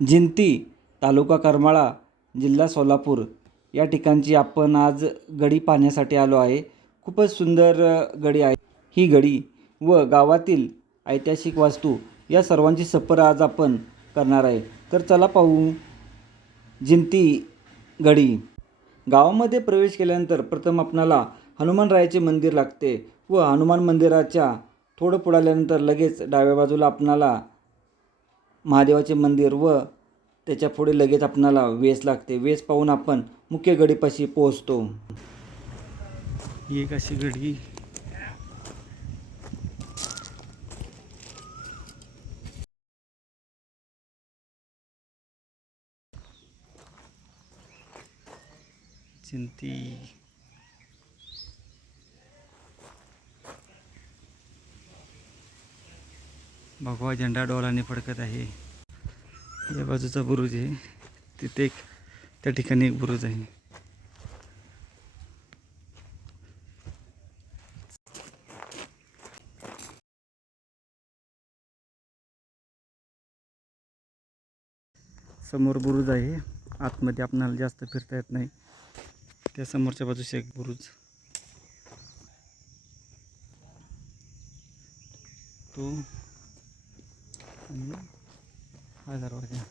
जिंती तालुका करमाळा जिल्हा सोलापूर या ठिकाणची आपण आज गडी पाहण्यासाठी आलो आहे. खूपच सुंदर गडी आहे. ही गडी व गावातील ऐतिहासिक वास्तू या सर्वांची सफर आज आपण करणार आहे. तर चला पाहू जिंती गडी. गावामध्ये प्रवेश केल्यानंतर प्रथम आपणाला हनुमानरायाचे मंदिर लागते व हनुमान मंदिराच्या थोडं पुढाल्यानंतर लगेच डाव्या बाजूला आपणाला महादेवाचे मंदिर व त्याच्या पुढे लगेच आपणाला वेस लागते. वेस पाहून आपण मुख्य गडीपाशी पोहोचतो. ही एक अशी गडी. चिंती. भगवा झेंडा डोलाने फडकत आहे. या बाजूचा बुरुज आहे. तिथे एक त्या ठिकाणी एक बुरुज आहे. समोर बुरुज आहे. आतमध्ये आपणाला जास्त फिरता येत नाही. त्या समोरच्या बाजूस एक बुरुज. तो आणि हा दरवाजा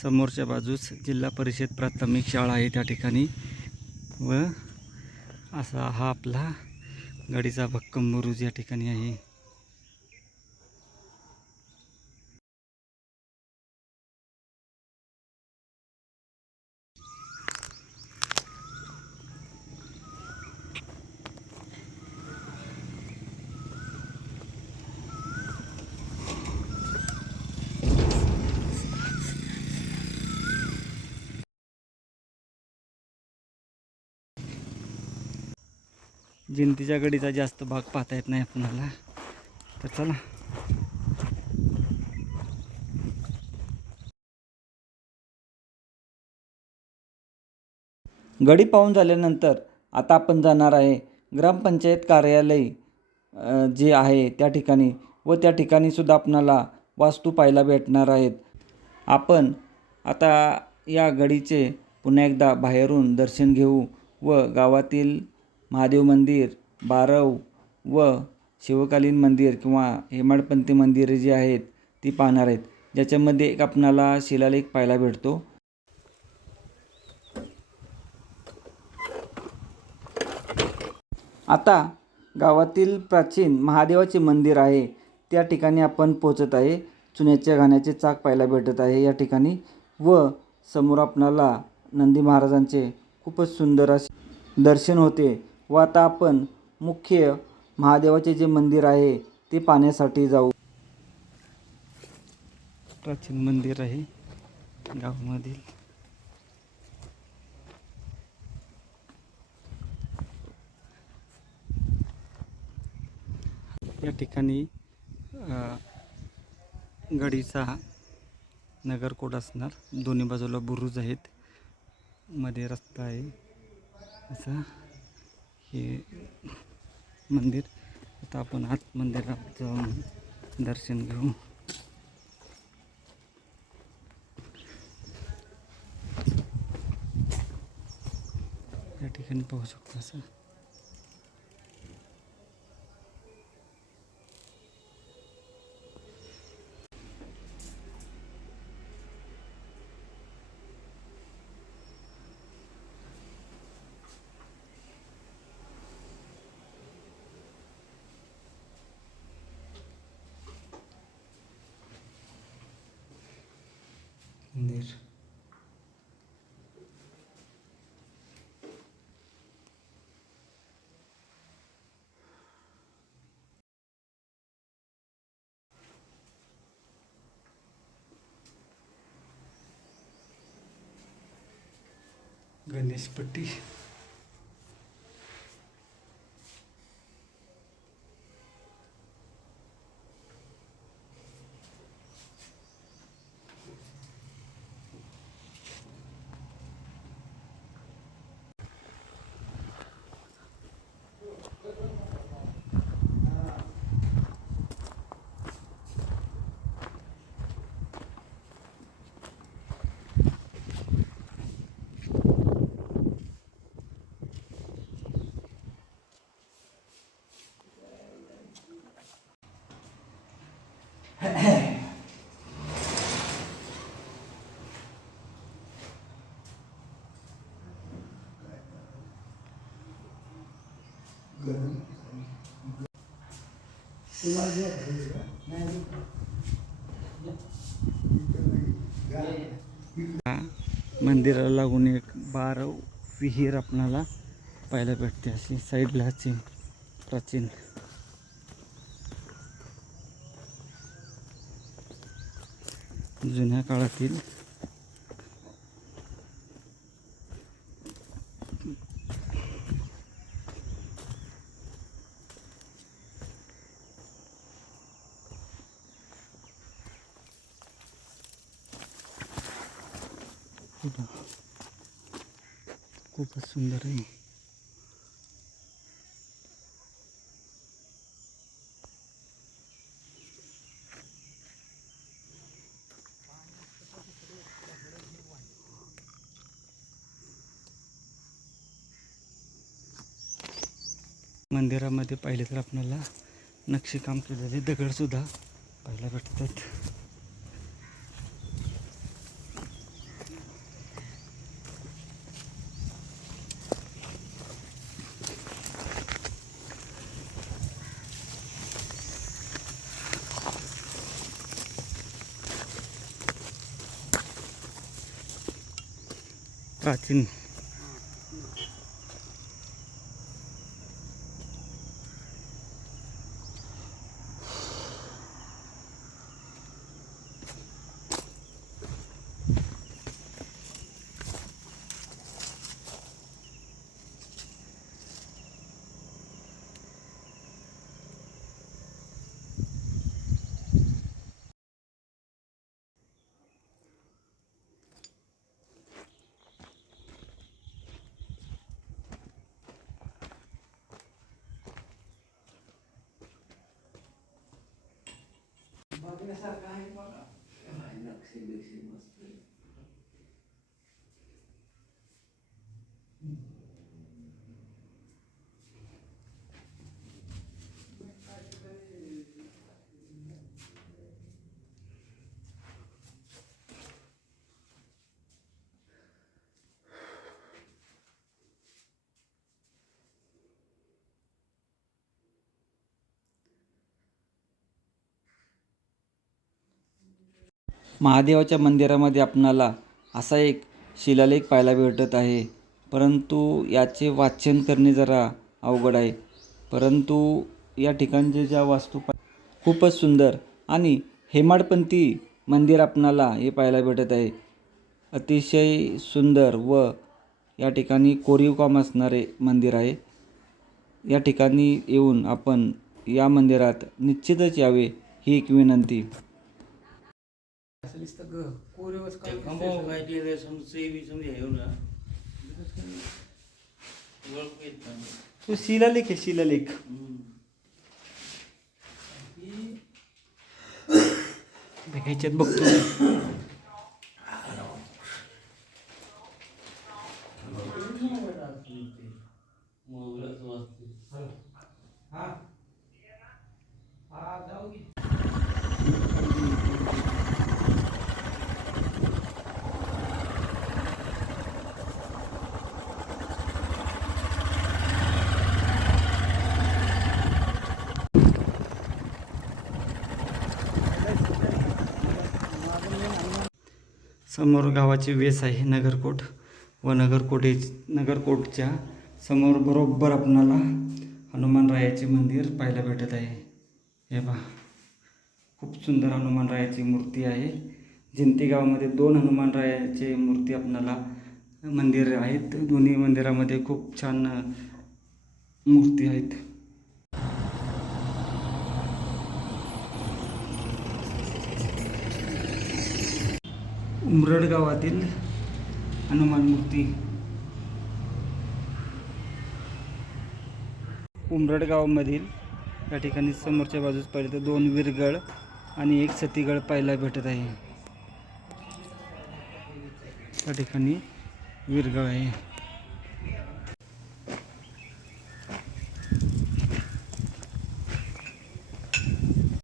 समोरच्या बाजूस जिल्हा परिषद प्राथमिक शाळा आहे त्या ठिकाणी. व असा हा आपला गाडीचा भक्कम बुरुज या ठिकाणी आहे. जिंतीच्या गडीचा जास्त भाग पाहता येत नाही आपणाला. तर चला. गडी पाहून झाल्यानंतर आता आपण जाणार आहे ग्रामपंचायत कार्यालय जे आहे त्या ठिकाणी व त्या ठिकाणी सुद्धा आपणाला वास्तू पाहायला भेटणार आहेत. आपण आता या गडीचे पुन्हा एकदा बाहेरून दर्शन घेऊ व गावातील महादेव मंदिर बारव व शिवकालीन मंदिर किंवा हेमाडपंथी मंदिरे जी आहेत ती पाहणार आहेत. ज्याच्यामध्ये एक आपणाला शिलालेख पाहायला भेटतो. आता गावातील प्राचीन महादेवाचे मंदिर आहे त्या ठिकाणी आपण पोहोचत आहे. चुन्याच्या घाण्याचे चाक पाहायला भेटत आहे या ठिकाणी. व समोर आपणाला नंदी महाराजांचे खूपच सुंदर असे दर्शन होते. व आता आपण मुख्य महादेवाचे जे मंदिर आहे ते पाहण्यासाठी जाऊ. प्राचीन मंदिर आहे गावामधील. या ठिकाणी गडीचा नगरकोट असणार. दोन्ही बाजूला बुरुज आहेत. मध्ये रस्ता आहे. असा. हे मंदिर आता मंदिर आत दर्शन घेऊ या ठिकाणी पाहू शकतो असं. मंदिर गणेशपट्टी मंदिराला लागून एक बार विहीर आपणाला पाहायला भेटते. अशी साईडला प्राचीन जुन्या काळातील कुठं खूपच सुंदर आहे मंदिरामध्ये पाहिले तर आपल्याला नक्षीकाम केलेले दगडसुद्धा पाहायला भेटतात. प्राचीन 皆さんが今が、はい、なくせにできています。महादेवाच्या मंदिरामध्ये आपणाला असा एक शिलालेख पाहायला भेटत आहे. परंतु याचे वाचन करणे जरा अवघड आहे. परंतु या ठिकाणचे ज्या वास्तू पा खूपच सुंदर आणि हेमाडपंथी मंदिर आपणाला हे पाहायला भेटत आहे. अतिशय सुंदर व या ठिकाणी कोरीव काम असणारे मंदिर आहे. या ठिकाणी येऊन आपण या मंदिरात निश्चितच यावे ही एक विनंती. असं काय खंभाव काय ते रे समजा बी समजा हे ना ओळख येत नाही. तो शिलालेख आहे शिलालेख हम्म. ह्याच्यात बघतो वाजते. समोर गावाची वेस आहे नगरकोट. व नगरकोटे नगरकोटच्या समोर बरोबर आपणाला हनुमानरायाचे मंदिर पाहायला भेटत आहे. हे पहा. खूप सुंदर हनुमानरायाची मूर्ती आहे. जिंती गावामध्ये दोन हनुमानरायाचे मूर्ती आपणाला मंदिर आहेत. दोन्ही मंदिरामध्ये खूप छान मूर्ती आहेत. उमरड गावातील हनुमान मूर्ती. उमरड गावामधील या ठिकाणी समोरच्या बाजूस पाहिलं तर दोन विरगळ आणि एक सतीगळ पाहायला भेटत आहे. त्या ठिकाणी विरगळ आहे.